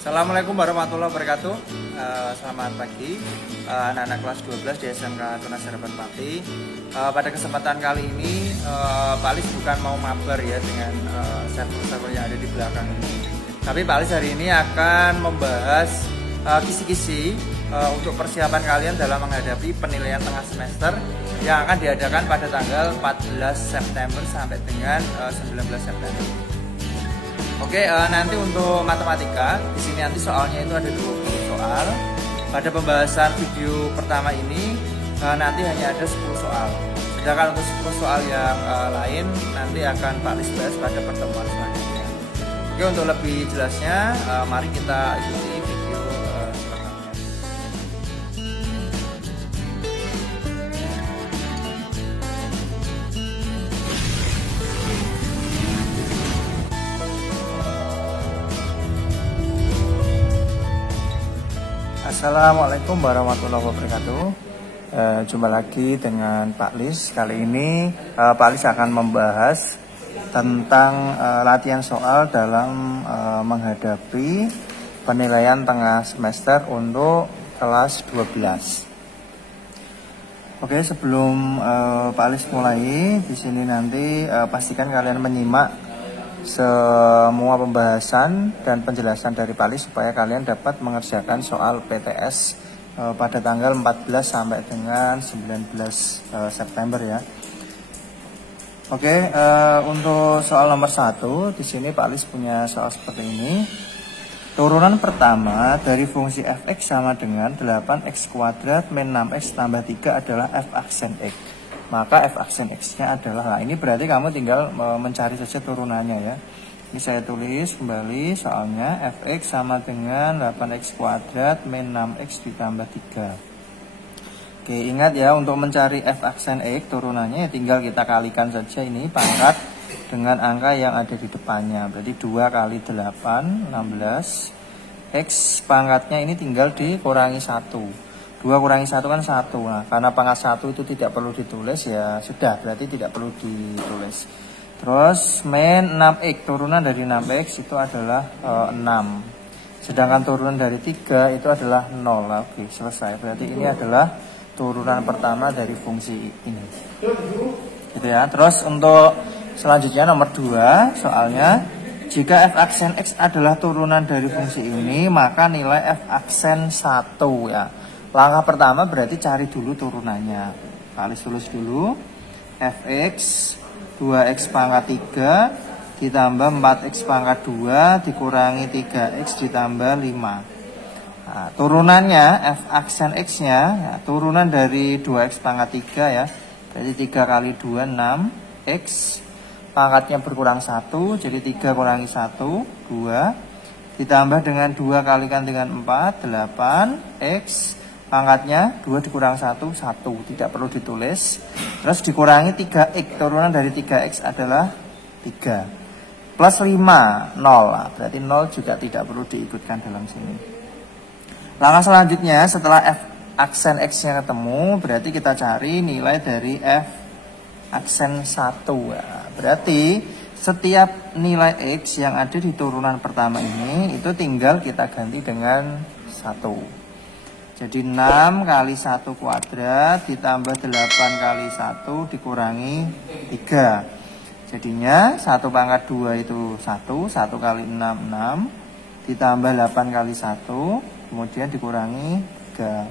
Assalamualaikum warahmatullahi wabarakatuh. Selamat pagi anak-anak kelas 12 di SMK Tunas Harapan Pati. Pada kesempatan kali ini Pak Alis bukan mau mabar ya dengan server-server yang ada di belakang ini. Tapi Pak Alis hari ini akan membahas kisi-kisi untuk persiapan kalian dalam menghadapi penilaian tengah semester yang akan diadakan pada tanggal 14 September sampai dengan 19 September. Oke, nanti untuk matematika di sini nanti soalnya itu ada 20 soal. Pada pembahasan video pertama ini nanti hanya ada 10 soal. Sedangkan untuk 10 soal yang lain nanti akan Pak Alis bahas pada pertemuan selanjutnya. Oke, untuk lebih jelasnya mari kita ikuti video selengkapnya. Assalamualaikum warahmatullahi wabarakatuh. Jumpa lagi dengan Pak Alis. Kali ini Pak Alis akan membahas tentang latihan soal dalam menghadapi penilaian tengah semester untuk kelas 12. Oke, sebelum Pak Alis mulai, di sini nanti pastikan kalian menyimak semua pembahasan dan penjelasan dari Pak Alis supaya kalian dapat mengerjakan soal PTS pada tanggal 14 sampai dengan 19 September ya. Oke, untuk soal nomor 1 di sini Pak Alis punya soal seperti ini. Turunan pertama dari fungsi fx sama dengan 8x kuadrat min 6x tambah 3 adalah f aksen x. Maka f aksen x-nya adalah, ini berarti kamu tinggal mencari saja turunannya ya. Ini saya tulis kembali soalnya fx sama dengan 8x kuadrat min 6x ditambah 3. Oke, ingat ya, untuk mencari f aksen x turunannya ya tinggal kita kalikan saja ini pangkat dengan angka yang ada di depannya. Berarti 2 kali 8, 16. X pangkatnya ini tinggal dikurangi 1. 2 kurangi 1 kan 1. Nah, karena pangkat 1 itu tidak perlu ditulis ya sudah, berarti tidak perlu ditulis. Terus min 6x, turunan dari 6x itu adalah 6. Sedangkan turunan dari 3 itu adalah 0. Oke, selesai. Berarti ini adalah turunan pertama dari fungsi ini. Gitu ya. Terus untuk selanjutnya nomor 2, soalnya jika f aksen x adalah turunan dari fungsi ini, maka nilai f aksen 1 ya. Langkah pertama berarti cari dulu turunannya. Alis tulis dulu fx 2x pangkat 3 ditambah 4x pangkat 2 dikurangi 3x ditambah 5. Nah, turunannya f aksen x nya ya, turunan dari 2x pangkat 3 ya. Berarti 3 kali 2 6x, pangkatnya berkurang 1 jadi 3 kurangi 1 2 ditambah dengan 2 kalikan dengan 4 8x, pangkatnya 2 dikurang 1, 1. Tidak perlu ditulis. Terus dikurangi 3x. Turunan dari 3x adalah 3. Plus 5, 0. Berarti 0 juga tidak perlu diikutkan dalam sini. Langkah selanjutnya setelah f aksen x-nya ketemu, berarti kita cari nilai dari f aksen 1. Berarti setiap nilai x yang ada di turunan pertama ini, itu tinggal kita ganti dengan 1. Jadi 6 kali 1 kuadrat ditambah 8 kali 1 dikurangi 3. Jadinya 1 pangkat 2 itu 1. 1 kali 6, 6. Ditambah 8 kali 1. Kemudian dikurangi 3.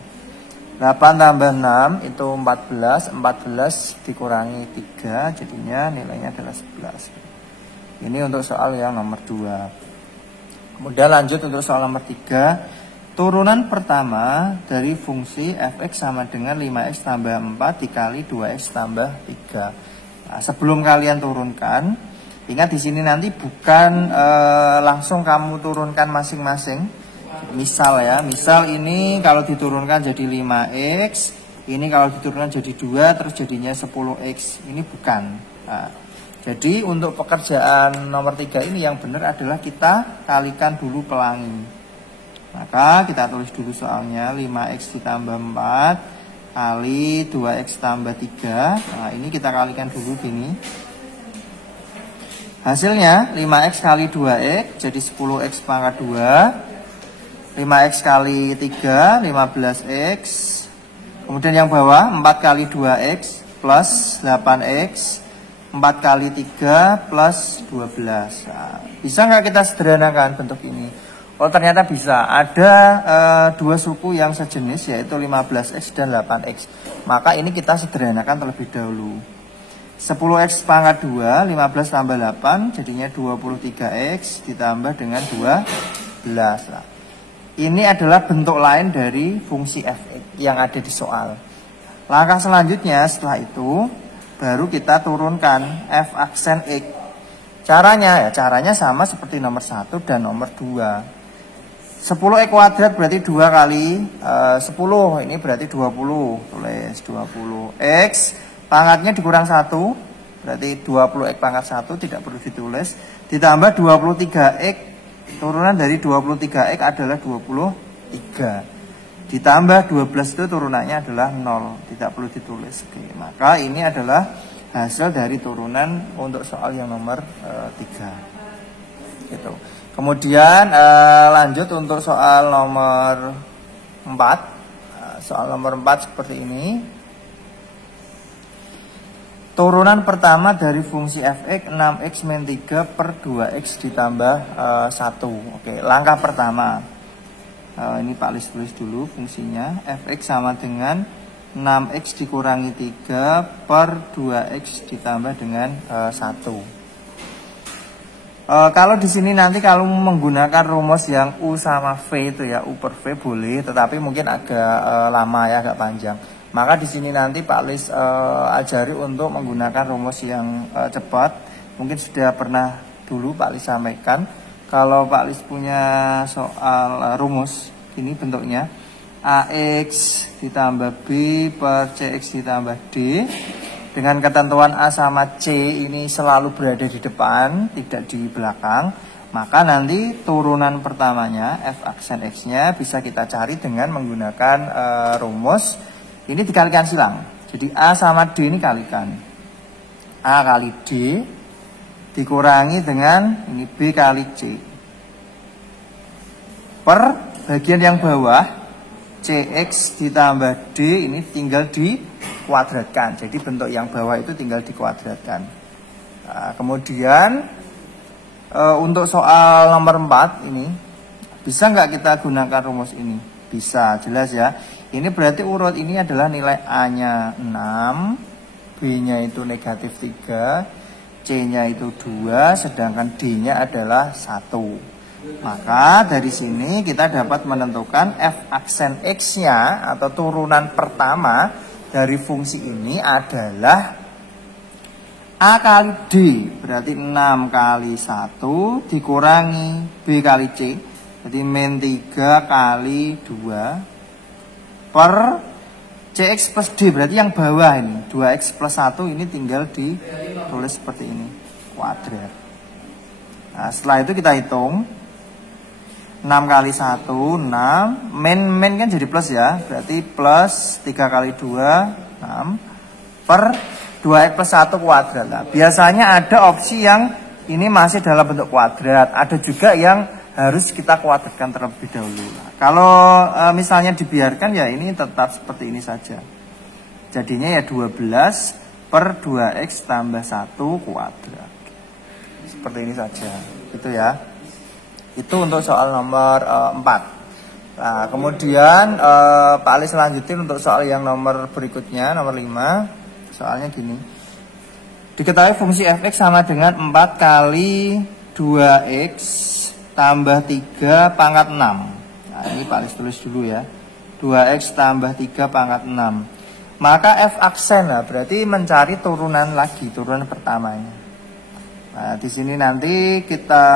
8 tambah 6 itu 14. 14 dikurangi 3. Jadinya nilainya adalah 11. Ini untuk soal yang nomor 2. Kemudian lanjut untuk soal nomor 3. Turunan pertama dari fungsi fx sama dengan 5x tambah 4 dikali 2x tambah 3. Nah, sebelum kalian turunkan, ingat di sini nanti bukan langsung kamu turunkan masing-masing. Misal ya, misal ini kalau diturunkan jadi 5x, ini kalau diturunkan jadi 2 terus jadinya 10x. Ini bukan. Nah, jadi untuk pekerjaan nomor 3 ini yang benar adalah kita kalikan dulu pelangi. Maka kita tulis dulu soalnya 5x ditambah 4 kali 2x tambah 3. Nah, ini kita kalikan dulu gini. Hasilnya 5x kali 2x jadi 10x pangkat 2 5x kali 3, 15x. Kemudian yang bawah 4 kali 2x plus 8x. 4 kali 3 plus 12. Nah, bisa nggak kita sederhanakan bentuk ini? Oh ternyata bisa. Ada dua suku yang sejenis, yaitu 15x dan 8x. Maka ini kita sederhanakan terlebih dahulu. 10x pangkat 2, 15 tambah 8, jadinya 23x ditambah dengan 12. Nah, ini adalah bentuk lain dari fungsi fx yang ada di soal. Langkah selanjutnya setelah itu, baru kita turunkan f aksen x. Caranya sama seperti nomor 1 dan nomor 2. 10x kuadrat berarti 2 kali 10, ini berarti 20, tulis 20. X pangkatnya dikurang 1, berarti 20x pangkat 1, tidak perlu ditulis. Ditambah 23x, turunan dari 23x adalah 23. Ditambah 12 itu turunannya adalah 0, tidak perlu ditulis. Oke, maka ini adalah hasil dari turunan untuk soal yang nomor 3. Gitu. Kemudian lanjut untuk soal nomor 4. Soal nomor 4 seperti ini. Turunan pertama dari fungsi fx 6x min 3 per 2x ditambah 1. Oke, langkah pertama. Ini Pak Lis tulis dulu fungsinya. Fx sama dengan 6x dikurangi 3 per 2x ditambah dengan 1. Kalau di sini nanti kalau menggunakan rumus yang U sama V itu ya, U per V boleh, tetapi mungkin agak lama ya, agak panjang. Maka di sini nanti Pak Lis ajari untuk menggunakan rumus yang cepat. Mungkin sudah pernah dulu Pak Lis sampaikan. Kalau Pak Lis punya soal rumus, ini bentuknya AX ditambah B per CX ditambah D. Dengan ketentuan A sama C ini selalu berada di depan, tidak di belakang. Maka nanti turunan pertamanya, F aksen X-nya bisa kita cari dengan menggunakan rumus. Ini dikalikan silang. Jadi A sama D ini kalikan. A kali D dikurangi dengan ini B kali C. Per bagian yang bawah, CX ditambah D ini tinggal dikuadratkan. Jadi bentuk yang bawah itu tinggal dikuadratkan. Nah, kemudian untuk soal nomor 4 ini, bisa nggak kita gunakan rumus ini? Bisa, jelas ya. Ini berarti urut ini adalah nilai A-nya 6, B-nya itu negatif 3, C-nya itu 2, sedangkan D-nya adalah 1. Maka dari sini kita dapat menentukan f aksen x-nya atau turunan pertama dari fungsi ini adalah A kali D, berarti 6 kali 1 dikurangi B kali C, jadi min 3 kali 2 per CX plus D, berarti yang bawah ini 2X plus 1 ini tinggal ditulis seperti ini, kuadrat. Nah setelah itu kita hitung 6 kali 1, 6. Min kan jadi plus ya. Berarti plus 3 kali 2, 6. Per 2x plus 1 kuadrat. Nah, biasanya ada opsi yang ini masih dalam bentuk kuadrat. Ada juga yang harus kita kuadratkan terlebih dahulu. Nah, kalau misalnya dibiarkan ya ini tetap seperti ini saja. Jadinya ya 12 per 2x tambah 1 kuadrat. Seperti ini saja. Gitu ya. Itu untuk soal nomor 4. Nah, kemudian Pak Ali selanjutin untuk soal yang nomor berikutnya, nomor 5. Soalnya gini. Diketahui fungsi fx sama dengan 4 kali 2x tambah 3 pangkat 6. Nah, ini Pak Ali tulis dulu ya. 2x tambah 3 pangkat 6. Maka f aksen, nah, berarti mencari turunan lagi, turunan pertamanya. Nah, di sini nanti kita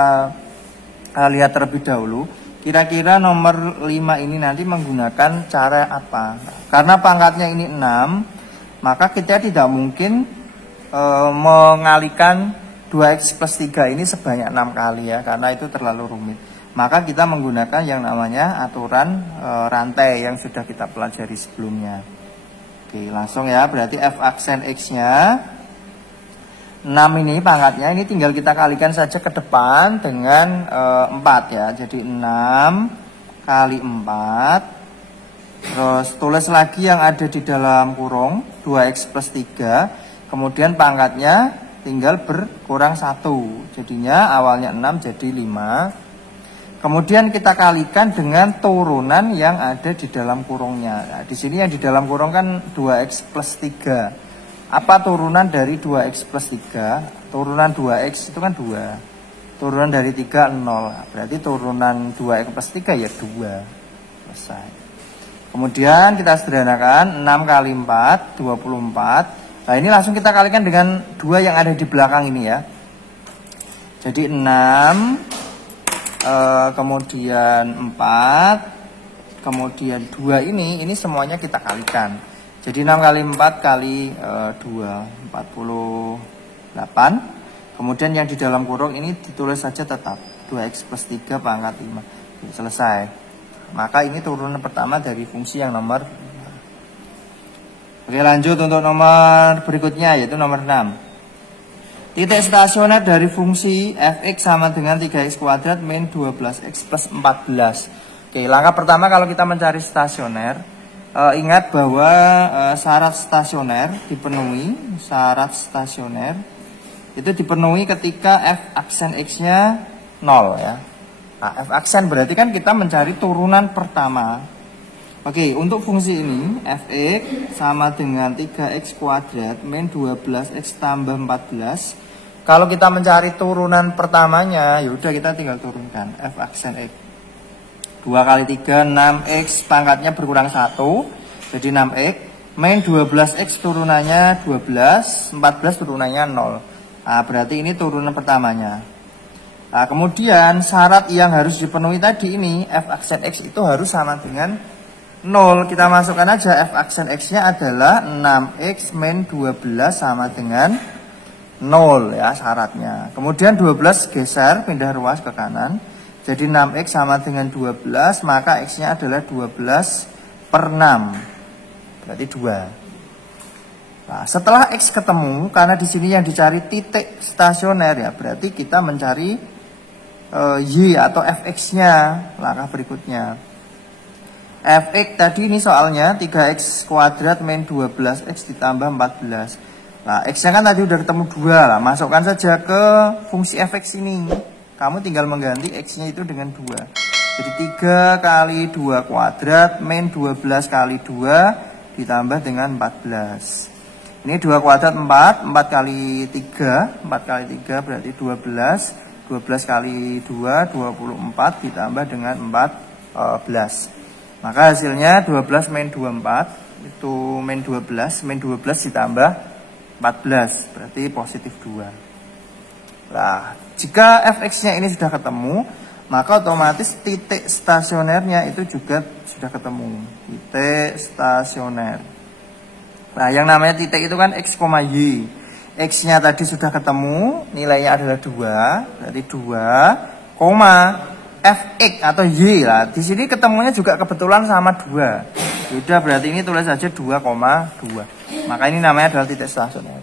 lihat terlebih dahulu kira-kira nomor 5 ini nanti menggunakan cara apa. Karena pangkatnya ini 6, maka kita tidak mungkin mengalikan 2x plus 3 ini sebanyak 6 kali ya, karena itu terlalu rumit. Maka kita menggunakan yang namanya aturan rantai yang sudah kita pelajari sebelumnya. Oke, langsung ya, berarti f aksen x-nya 6 ini pangkatnya, ini tinggal kita kalikan saja ke depan dengan 4 ya. Jadi 6 kali 4. Terus tulis lagi yang ada di dalam kurung 2x plus 3. Kemudian pangkatnya tinggal berkurang 1. Jadinya awalnya 6 jadi 5. Kemudian kita kalikan dengan turunan yang ada di dalam kurungnya. Nah, di sini yang di dalam kurung kan 2x plus 3. Apa turunan dari 2x plus 3? Turunan 2x itu kan 2. Turunan dari 3 0. Berarti turunan 2x plus 3 ya 2. Selesai. Kemudian kita sederhanakan 6 kali 4 24. Nah, ini langsung kita kalikan dengan 2 yang ada di belakang ini ya. Jadi 6 kemudian 4, kemudian 2 ini semuanya kita kalikan. Jadi 6 kali 4 kali 2 48. Kemudian yang di dalam kurung ini ditulis saja tetap 2x plus 3 pangkat 5. Selesai. Maka ini turunan pertama dari fungsi yang nomor 5. Oke, lanjut untuk nomor berikutnya yaitu nomor 6. Titik stasioner dari fungsi fx sama dengan 3x kuadrat min 12x plus 14. Oke, langkah pertama kalau kita mencari stasioner, ingat bahwa syarat stasioner dipenuhi. Syarat stasioner itu dipenuhi ketika f aksen x-nya 0 ya. Nah, f aksen berarti kan kita mencari turunan pertama. Oke, untuk fungsi ini fx sama dengan 3x kuadrat min 12x tambah 14. Kalau kita mencari turunan pertamanya, yaudah kita tinggal turunkan f aksen x. 2 kali 3 6x pangkatnya berkurang 1. Jadi 6x min 12x turunannya 12, 14 turunannya 0. Nah, berarti ini turunan pertamanya. Nah, kemudian syarat yang harus dipenuhi tadi ini f aksen x itu harus sama dengan 0. Kita masukkan aja f aksen x-nya adalah 6x min 12 sama dengan 0 ya syaratnya. Kemudian 12 geser pindah ruas ke kanan. Jadi 6x sama dengan 12, maka x-nya adalah 12 per 6. Berarti 2. Nah, setelah x ketemu, karena di sini yang dicari titik stasioner ya, berarti kita mencari y atau fx-nya. Langkah berikutnya. Fx tadi ini soalnya 3x kuadrat min 12x ditambah 14. Nah, x-nya kan tadi udah ketemu 2 lah. Masukkan saja ke fungsi fx ini. Kamu tinggal mengganti x-nya itu dengan 2. Jadi 3 kali 2 kuadrat min 12 kali 2 ditambah dengan 14. Ini 2 kuadrat 4, 4 kali 3, 4 kali 3 berarti 12, 12 kali 2, 24 ditambah dengan 14. Maka hasilnya 12 min 24, itu min 12 ditambah 14, berarti positif 2. Nah, jika fx-nya ini sudah ketemu, maka otomatis titik stasionernya itu juga sudah ketemu. Titik stasioner. Nah, yang namanya titik itu kan x, y. X-nya tadi sudah ketemu, nilainya adalah 2, berarti 2, fx atau y lah. Di sini ketemunya juga kebetulan sama 2. Sudah, berarti ini tulis saja 2,2. Maka ini namanya adalah titik stasioner.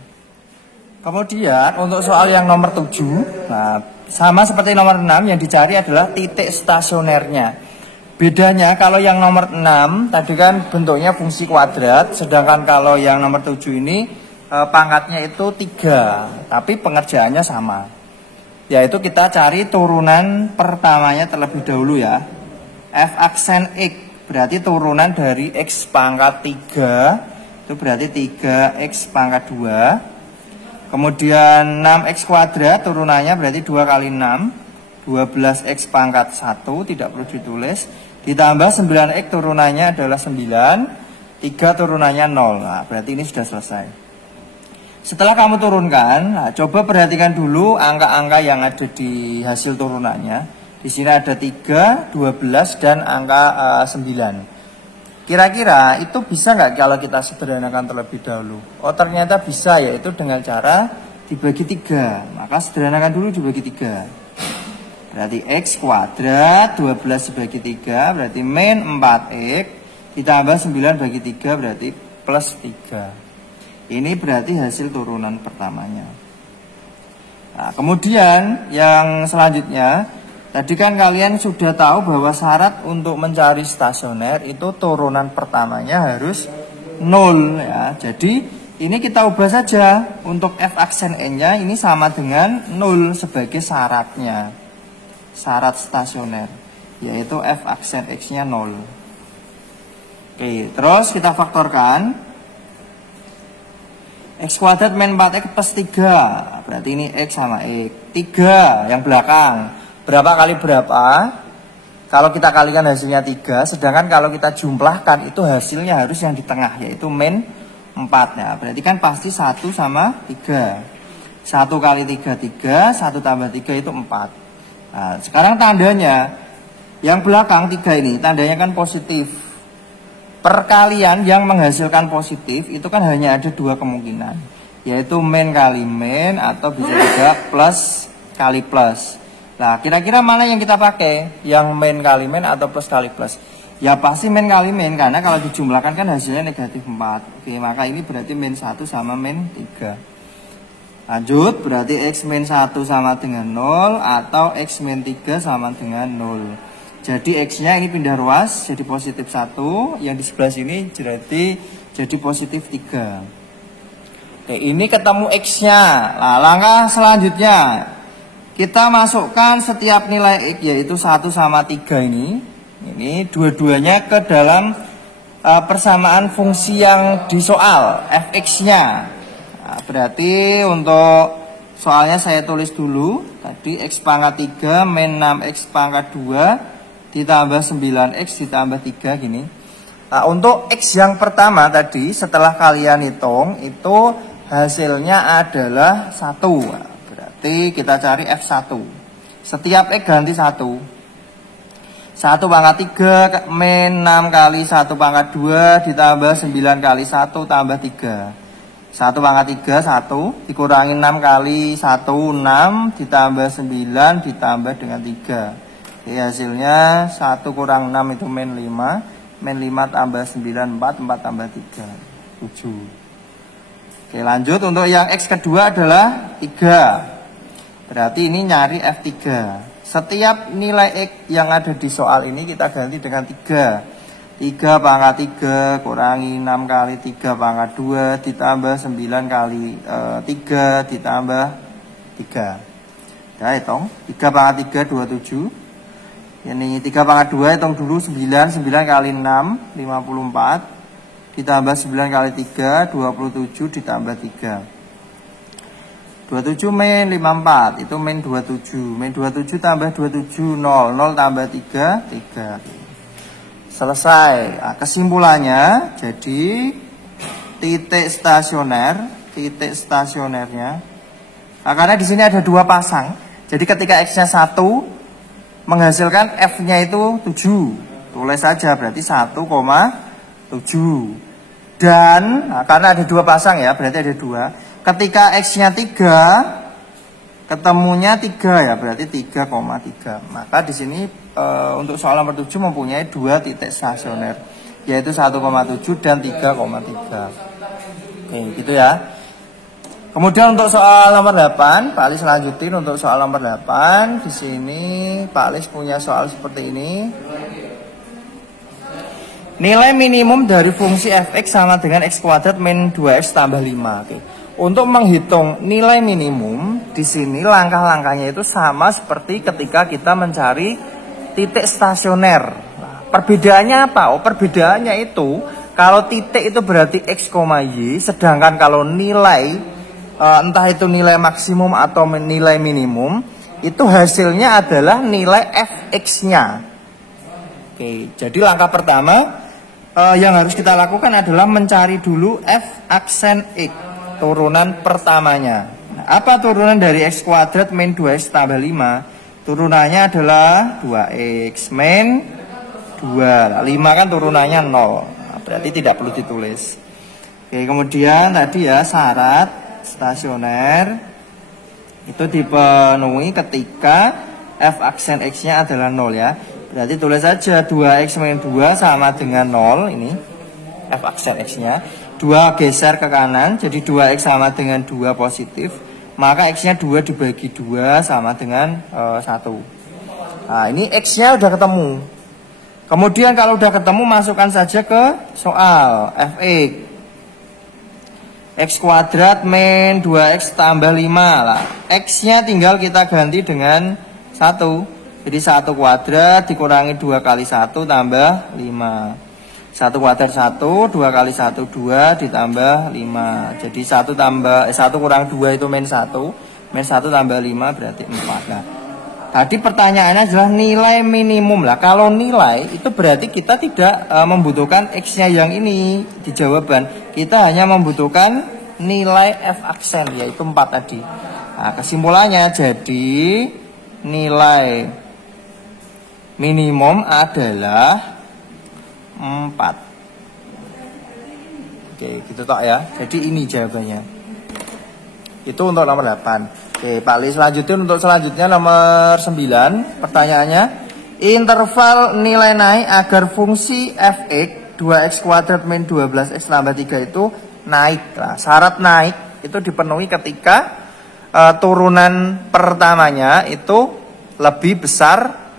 Kemudian untuk soal yang nomor 7, nah sama seperti nomor 6 yang dicari adalah titik stasionernya. Bedanya kalau yang nomor 6 tadi kan bentuknya fungsi kuadrat, sedangkan kalau yang nomor 7 ini pangkatnya itu 3, tapi pengerjaannya sama. Yaitu kita cari turunan pertamanya terlebih dahulu ya. F aksen x berarti turunan dari x pangkat 3, itu berarti 3x pangkat 2. Kemudian 6x kuadrat turunannya berarti 2 kali 6, 12x pangkat 1, tidak perlu ditulis. Ditambah 9x turunannya adalah 9, 3 turunannya 0. Nah, berarti ini sudah selesai. Setelah kamu turunkan, nah, coba perhatikan dulu angka-angka yang ada di hasil turunannya. Di sini ada 3, 12, dan angka 9. Kira-kira itu bisa nggak kalau kita sederhanakan terlebih dahulu? Oh, ternyata bisa, yaitu dengan cara dibagi 3. Maka sederhanakan dulu dibagi 3. Berarti x kuadrat 12 dibagi 3 berarti min 4x ditambah 9 bagi 3 berarti plus 3. Ini berarti hasil turunan pertamanya. Nah, kemudian yang selanjutnya Tadi kan kalian sudah tahu bahwa syarat untuk mencari stasioner itu turunan pertamanya harus 0 ya. Jadi ini kita ubah saja untuk f aksen n-nya ini sama dengan 0 sebagai syaratnya. Syarat stasioner yaitu f aksen x-nya 0. Oke, terus kita faktorkan x kuadrat min 4x plus 3. Berarti ini x sama x. 3 yang belakang. Berapa kali berapa? Kalau kita kalikan hasilnya 3, sedangkan kalau kita jumlahkan itu hasilnya harus yang di tengah, yaitu min 4 ya. Berarti kan pasti 1 sama 3. 1 kali 3, 3, 1 tambah 3 itu 4. Nah, sekarang tandanya yang belakang 3 ini, tandanya kan positif. Perkalian yang menghasilkan positif itu kan hanya ada 2 kemungkinan, yaitu min kali min atau bisa juga plus kali plus. Nah, kira-kira mana yang kita pakai? Yang min kali min atau plus kali plus? Ya pasti min kali min, karena kalau dijumlahkan kan hasilnya negatif 4. Oke, maka ini berarti min 1 sama min 3. Lanjut, berarti x min 1 sama dengan 0 atau x min 3 sama dengan 0. Jadi x-nya ini pindah ruas jadi positif 1, yang di sebelah sini berarti jadi positif 3. Oke, ini ketemu x-nya. Nah, langkah selanjutnya kita masukkan setiap nilai x, yaitu 1 sama 3 ini dua-duanya ke dalam persamaan fungsi yang di soal fx-nya. Nah, berarti untuk soalnya saya tulis dulu tadi x pangkat 3 min 6x pangkat 2 ditambah 9x ditambah 3 gini. Nah, untuk x yang pertama tadi setelah kalian hitung itu hasilnya adalah 1. Berarti kita cari F1. Setiap X ganti 1. 1 pangkat 3 min 6 kali 1 pangkat 2 ditambah 9 kali 1 tambah 3. 1 pangkat 3 1 dikurangi 6 kali 1 6 ditambah 9 ditambah dengan 3. Jadi hasilnya 1 kurang 6 itu min 5. Min 5 tambah 9 4 4 tambah 3 7. Oke, lanjut untuk yang X kedua adalah 3. Berarti ini nyari F3. Setiap nilai X yang ada di soal ini kita ganti dengan 3. 3 pangkat 3 kurangi 6 kali 3 pangkat 2 ditambah 9 kali 3 ditambah 3. Kita hitung. 3 pangkat 3 27. Ini 3 pangkat 2 hitung dulu 9. 9 kali 6 54. Ditambah 9 kali 3 27 ditambah 3. 27 min 54 itu min 27. Min 27 tambah 27 0. 0 tambah 3 3. Selesai. Nah, kesimpulannya jadi titik stasionernya. Nah, karena di sini ada 2 pasang. Jadi ketika x-nya 1 menghasilkan f-nya itu 7. Tulis saja berarti 1,7. Dan nah, karena ada 2 pasang ya, berarti ada 2. Ketika X-nya 3, ketemunya 3 ya, berarti 3,3. Maka di sini untuk soal nomor 7 mempunyai 2 titik stasioner, yaitu 1,7 dan 3,3. Oke, gitu ya. Kemudian untuk soal nomor 8, Pak Alis lanjutin untuk soal nomor 8. Di sini Pak Alis punya soal seperti ini. Nilai minimum dari fungsi fx sama dengan x kuadrat min 2x tambah 5. Oke. Untuk menghitung nilai minimum, di sini langkah-langkahnya itu sama seperti ketika kita mencari titik stasioner. Nah, perbedaannya apa? Oh, perbedaannya itu kalau titik itu berarti x, y, sedangkan kalau nilai entah itu nilai maksimum atau nilai minimum, itu hasilnya adalah nilai fx-nya. Oke, jadi langkah pertama yang harus kita lakukan adalah mencari dulu f aksen x. Turunan pertamanya. Nah, apa turunan dari x kuadrat min 2x tambah 5? Turunannya adalah 2x min 2. 5 kan turunannya 0. Nah, berarti tidak perlu ditulis. Oke, kemudian tadi ya syarat stasioner itu dipenuhi ketika f aksen x-nya adalah 0 ya. Berarti tulis saja 2x min 2 sama dengan 0 ini f aksen x-nya. 2 geser ke kanan, jadi 2x sama dengan 2 positif. Maka x-nya 2 dibagi 2 sama dengan 1. Nah, ini X-nya udah ketemu. Kemudian kalau udah ketemu, masukkan saja ke soal fx. X kuadrat min 2x tambah 5 lah. X-nya tinggal kita ganti dengan 1. Jadi 1 kuadrat dikurangi 2 kali 1 tambah 5. 1 kuadrat 1, 2 kali 1 2 ditambah 5. Jadi 1 kurang 2 itu min 1. Min 1 tambah 5 berarti 4. Nah, tadi pertanyaannya adalah nilai minimum lah. Kalau nilai itu berarti kita tidak membutuhkan X-nya yang ini di jawaban. Kita hanya membutuhkan nilai F aksen, yaitu 4 tadi. Nah, kesimpulannya jadi nilai minimum adalah 4. Oke, gitu toh ya. Jadi ini jawabannya. Itu untuk nomor 8. Oke, Pak Lis lanjutin untuk selanjutnya nomor 9. Pertanyaannya, interval nilai naik agar fungsi fx 2x kuadrat min 12x tambah 3 itu naik. Nah, syarat naik itu dipenuhi ketika turunan pertamanya itu lebih besar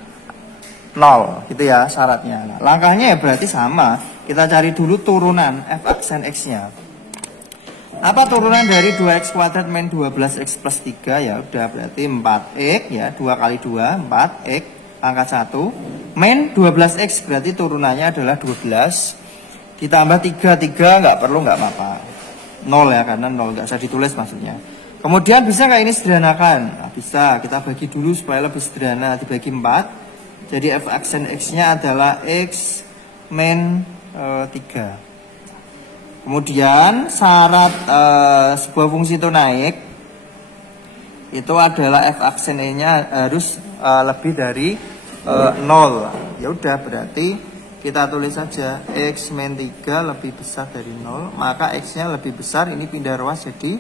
0, gitu ya syaratnya. Nah, langkahnya ya berarti sama. Kita cari dulu turunan f aksen x-nya. Apa turunan dari 2x kuadrat min 12x plus 3? Ya udah berarti 4x ya, 2 kali 2 4x angkat 1 min 12x berarti turunannya adalah 12 ditambah 3 nggak perlu, nggak apa-apa, 0 ya, karena 0 nggak usah ditulis maksudnya. Kemudian bisa nggak ini sederhanakan? Nah, bisa, kita bagi dulu supaya lebih sederhana, dibagi 4. Jadi f aksen x-nya adalah x min 3. Kemudian syarat sebuah fungsi itu naik itu adalah f aksen nya harus lebih dari 0. Ya udah berarti kita tulis saja x min 3 lebih besar dari 0, maka x-nya lebih besar, ini pindah ruas jadi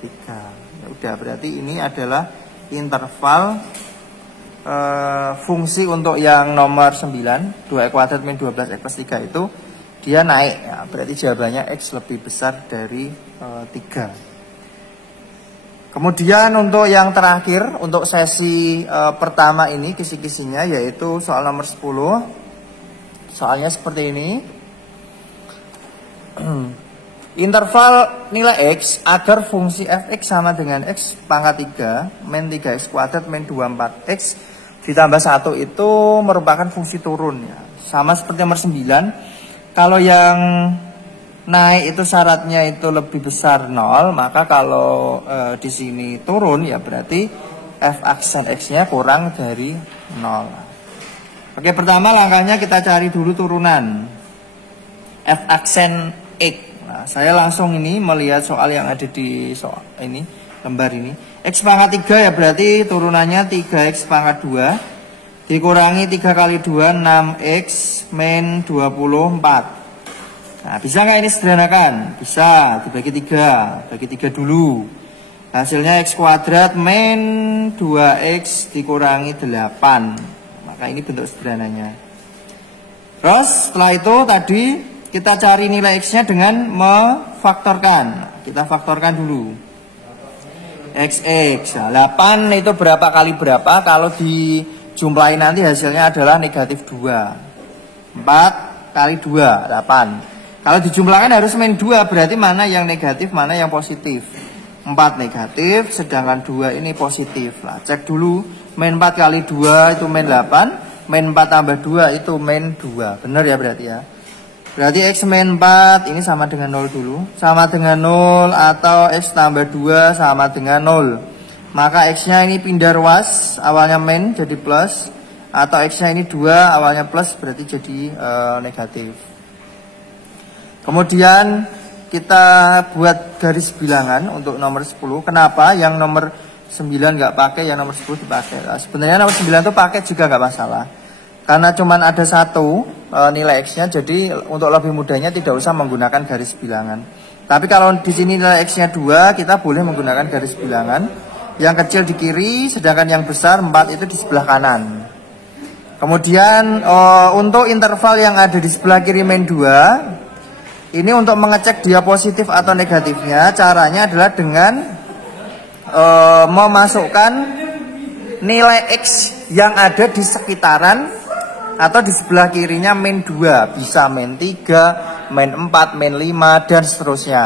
3. Ya udah berarti ini adalah interval fungsi untuk yang nomor 9, 2x kuadrat min 12x plus 3 itu dia naik ya, berarti jawabannya x lebih besar dari 3. Kemudian untuk yang terakhir untuk sesi pertama ini kisi-kisinya yaitu soal nomor 10. Soalnya seperti ini. Interval nilai x agar fungsi fx sama dengan x pangkat 3 min 3x kuadrat min 24x ditambah 1 itu merupakan fungsi turun ya. Sama seperti nomor 9. Kalau yang naik itu syaratnya itu lebih besar 0, maka kalau di sini turun ya berarti f aksen x-nya kurang dari 0. Oke, pertama langkahnya kita cari dulu turunan f aksen x. Nah, saya langsung ini melihat soal yang ada di soal ini, lembar ini. X pangkat 3 ya berarti turunannya 3x pangkat 2 dikurangi 3 kali 2 6x min 24. Nah, bisa nggak ini sederhanakan? Bisa, dibagi 3. Bagi 3 dulu. Hasilnya x kuadrat min 2x dikurangi 8. Maka ini bentuk sederhananya. Terus setelah itu tadi kita cari nilai x-nya dengan memfaktorkan. Kita faktorkan dulu. X. 8 itu berapa kali berapa? Kalau dijumlahin nanti hasilnya adalah negatif 2. 4 kali 2, 8. Kalau dijumlahkan harus min 2. Berarti mana yang negatif, mana yang positif? 4 negatif, sedangkan 2 ini positif. Nah, cek dulu. Min 4 kali 2 itu min 8. Min 4 tambah 2 itu min 2. Benar ya berarti ya? Berarti x min 4 ini sama dengan 0 dulu. Sama dengan 0 atau x tambah 2 sama dengan 0. Maka x-nya ini pindah ruas, awalnya min jadi plus. Atau x-nya ini 2, awalnya plus berarti jadi negatif. Kemudian kita buat garis bilangan untuk nomor 10. Kenapa yang nomor 9 nggak pakai, yang nomor 10 dipakai? Nah, sebenarnya nomor 9 itu pakai juga nggak masalah. Karena cuman ada 1 nilai x-nya, jadi untuk lebih mudahnya tidak usah menggunakan garis bilangan. Tapi kalau di sini nilai x-nya 2, kita boleh menggunakan garis bilangan. Yang kecil di kiri, sedangkan yang besar 4 itu di sebelah kanan. Kemudian untuk interval yang ada di sebelah kiri min 2, ini untuk mengecek dia positif atau negatifnya, caranya adalah dengan memasukkan nilai x yang ada di sekitaran atau di sebelah kirinya min 2. Bisa min 3, min 4, min 5, dan seterusnya.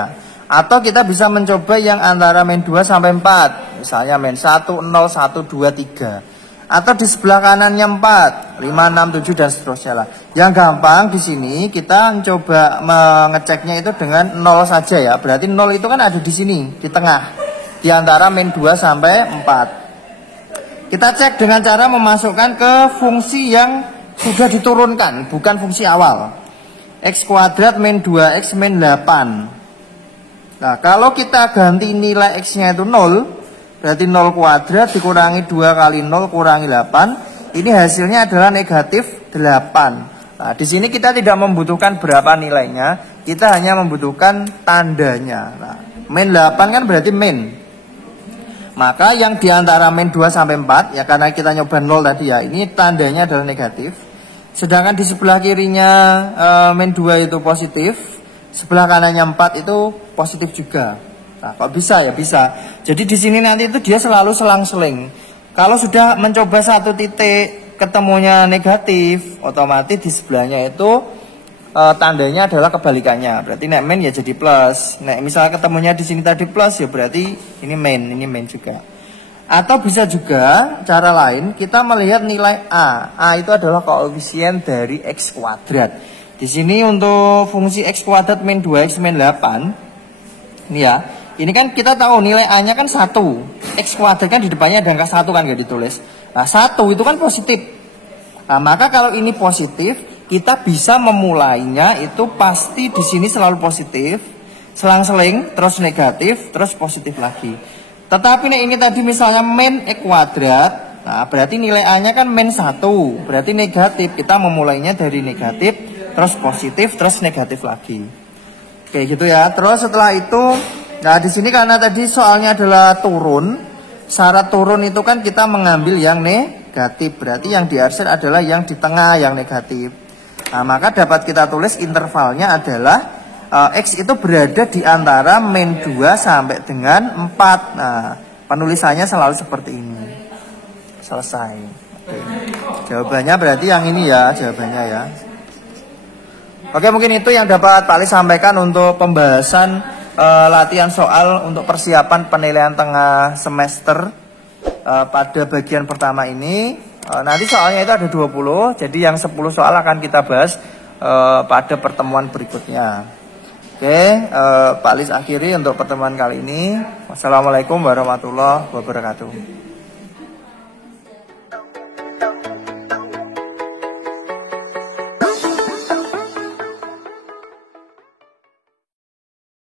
Atau kita bisa mencoba yang antara min 2 sampai 4. Misalnya min 1, 0, 1, 2, 3. Atau di sebelah kanannya 4, 5, 6, 7, dan seterusnya lah. Yang gampang di sini kita coba mengeceknya itu dengan 0 saja ya. Berarti 0 itu kan ada di sini, di tengah. Di antara min 2 sampai 4. Kita cek dengan cara memasukkan ke fungsi yang sudah diturunkan, bukan fungsi awal. X kuadrat min 2X min 8. Nah, kalau kita ganti nilai X-nya itu 0, berarti 0 kuadrat dikurangi 2 kali 0 kurangi 8. Ini hasilnya adalah negatif 8. Nah, di sini kita tidak membutuhkan berapa nilainya, kita hanya membutuhkan tandanya. Nah, min 8 kan berarti min. Maka yang diantara min 2 sampai 4, ya karena kita nyoba 0 tadi ya, ini tandanya adalah negatif. Sedangkan di sebelah kirinya min 2 itu positif, sebelah kanannya 4 itu positif juga. Nah, kok bisa ya? Bisa. Jadi di sini nanti itu dia selalu selang-seling. Kalau sudah mencoba satu titik ketemunya negatif, otomatis di sebelahnya itu tandanya adalah kebalikannya. Berarti nek min ya jadi plus. Nek misalnya ketemunya di sini tadi plus ya berarti ini min juga. Atau bisa juga cara lain kita melihat nilai A. A itu adalah koefisien dari X kuadrat. Di sini untuk fungsi X kuadrat min 2X min 8. Ini ya. Ini kan kita tahu nilai A-nya kan 1. X kuadrat kan di depannya ada angka 1 kan gak ditulis. Nah, 1 itu kan positif. Nah, maka kalau ini positif, kita bisa memulainya itu pasti di sini selalu positif, selang-seling, terus negatif, terus positif lagi. Tetapi nih ini tadi misalnya min X kuadrat, nah berarti nilai A-nya kan min 1, berarti negatif. Kita memulainya dari negatif, terus positif, terus negatif lagi. Kayak gitu ya. Terus setelah itu, nah di sini karena tadi soalnya adalah turun, syarat turun itu kan kita mengambil yang negatif, berarti yang diarsir adalah yang di tengah, yang negatif. Nah, maka dapat kita tulis intervalnya adalah X itu berada di antara min 2 sampai dengan 4. Nah, penulisannya selalu seperti ini. Selesai. Oke. Jawabannya berarti yang ini ya, jawabannya ya. Oke, mungkin itu yang dapat Pak Ali sampaikan untuk pembahasan latihan soal untuk persiapan penilaian tengah semester pada bagian pertama ini. Nanti soalnya itu ada 20, jadi yang 10 soal akan kita bahas pada pertemuan berikutnya. Oke, Pak Lis akhiri untuk pertemuan kali ini. Wassalamualaikum warahmatullahi wabarakatuh.